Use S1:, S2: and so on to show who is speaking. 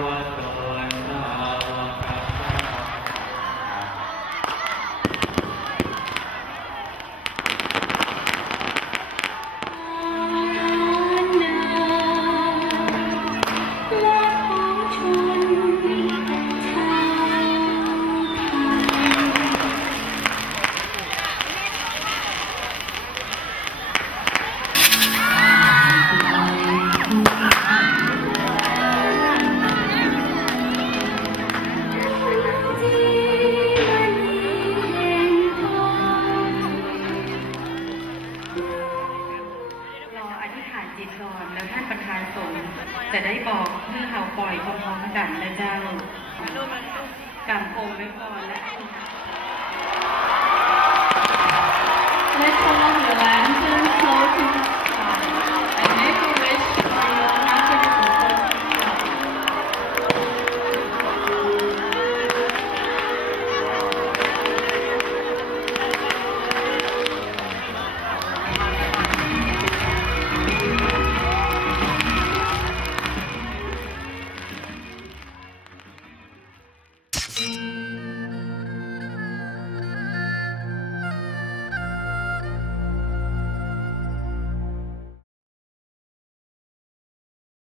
S1: one. จิ
S2: ต
S3: ก่
S4: อนแล้วท่านประธานสงฆ์จะได้บอกเพื่อเขาปล่อยพร้อมๆกันนะเจ้ากำโกงไว้ก่อนและ Thank you.